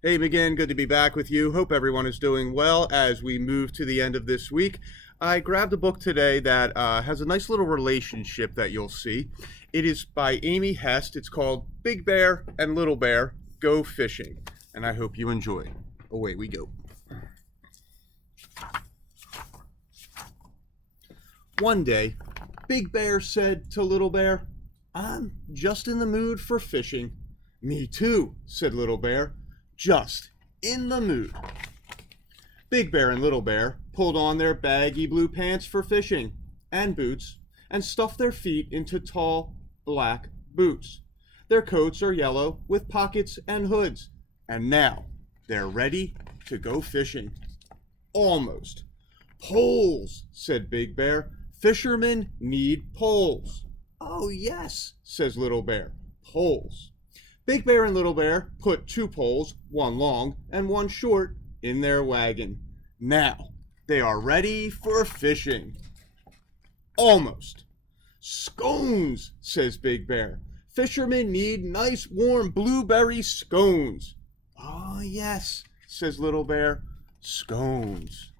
Hey, McGinn, good to be back with you. Hope everyone is doing well as we move to the end of this week. I grabbed a book today that has a nice little relationship that you'll see. It is by Amy Hest. It's called Big Bear and Little Bear Go Fishing, and I hope you enjoy. Away we go. One day, Big Bear said to Little Bear, "I'm just in the mood for fishing." "Me too," said Little Bear. "Just in the mood." Big Bear and Little Bear pulled on their baggy blue pants for fishing and boots and stuffed their feet into tall black boots. Their coats are yellow with pockets and hoods, and now they're ready to go fishing. Almost. "Poles," said Big Bear. "Fishermen need poles." "Oh, yes," says Little Bear. "Poles." Big Bear and Little Bear put two poles, one long and one short, in their wagon. Now they are ready for fishing. Almost. "Scones," says Big Bear. "Fishermen need nice warm blueberry scones." "Oh, yes," says Little Bear. "Scones."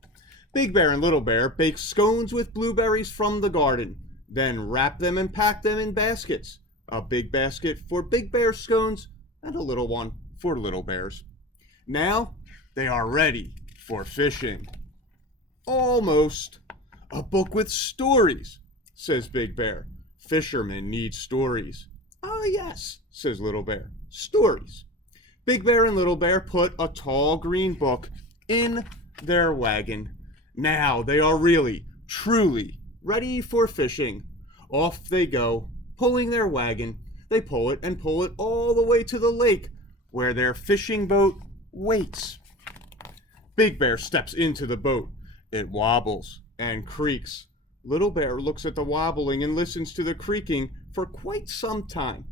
Big Bear and Little Bear bake scones with blueberries from the garden, then wrap them and pack them in baskets. A big basket for Big Bear's scones and a little one for Little Bear's. Now they are ready for fishing. Almost. "A book with stories," says Big Bear. "Fishermen need stories." "Oh, yes," says Little Bear. "Stories." Big Bear and Little Bear put a tall green book in their wagon. Now they are really, truly ready for fishing. Off they go, pulling their wagon. They pull it and pull it all the way to the lake where their fishing boat waits. Big Bear steps into the boat. It wobbles and creaks. Little Bear looks at the wobbling and listens to the creaking for quite some time.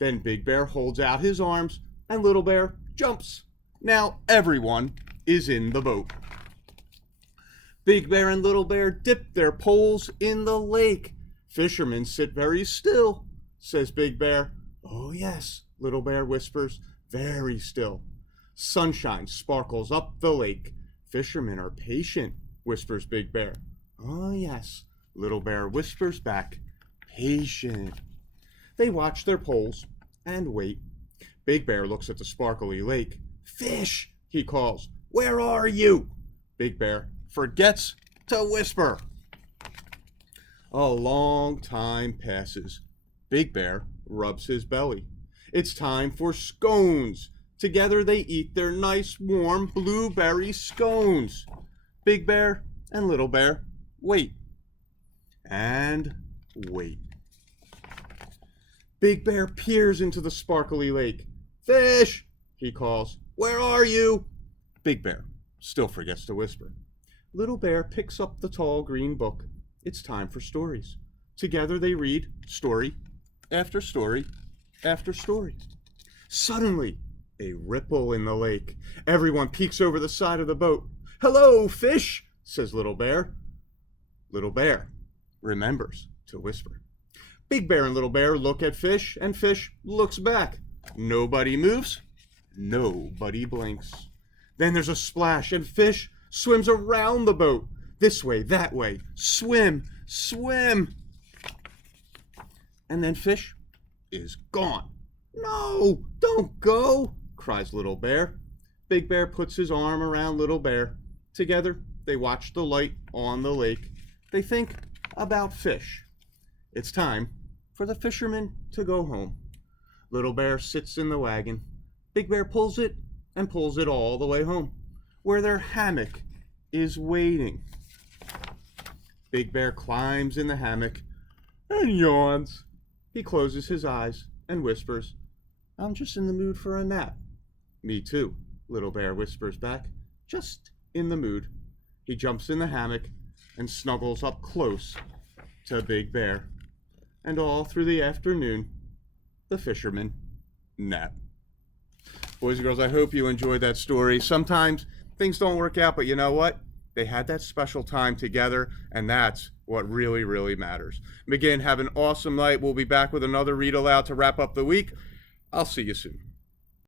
Then Big Bear holds out his arms and Little Bear jumps. Now everyone is in the boat. Big Bear and Little Bear dip their poles in the lake. "Fishermen sit very still," says Big Bear. "Oh, yes," Little Bear whispers, "very still." Sunshine sparkles up the lake. "Fishermen are patient," whispers Big Bear. "Oh, yes," Little Bear whispers back, "patient." They watch their poles and wait. Big Bear looks at the sparkly lake. "Fish," he calls. "Where are you?" Big Bear forgets to whisper. A long time passes. Big Bear rubs his belly. It's time for scones. Together they eat their nice warm blueberry scones. Big Bear and Little Bear wait and wait. Big Bear peers into the sparkly lake. "Fish," he calls. "Where are you?" Big Bear still forgets to whisper. Little Bear picks up the tall green book. It's time for stories. Together they read story after story after story. Suddenly, a ripple in the lake. Everyone peeks over the side of the boat. "Hello, fish," says Little Bear. Little Bear remembers to whisper. Big Bear and Little Bear look at Fish, and Fish looks back. Nobody moves. Nobody blinks. Then there's a splash, and Fish swims around the boat. This way, that way. Swim, swim. And then Fish is gone. "No, don't go," cries Little Bear. Big Bear puts his arm around Little Bear. Together, they watch the light on the lake. They think about Fish. It's time for the fishermen to go home. Little Bear sits in the wagon. Big Bear pulls it and pulls it all the way home, where their hammock is waiting. Big Bear climbs in the hammock and yawns. He closes his eyes and whispers, "I'm just in the mood for a nap." "Me too," Little Bear whispers back, "just in the mood." He jumps in the hammock and snuggles up close to Big Bear. And all through the afternoon, the fishermen nap. Boys and girls, I hope you enjoyed that story. Sometimes things don't work out, but you know what? They had that special time together, and that's what really, really matters. McGinn, have an awesome night. We'll be back with another read aloud to wrap up the week. I'll see you soon.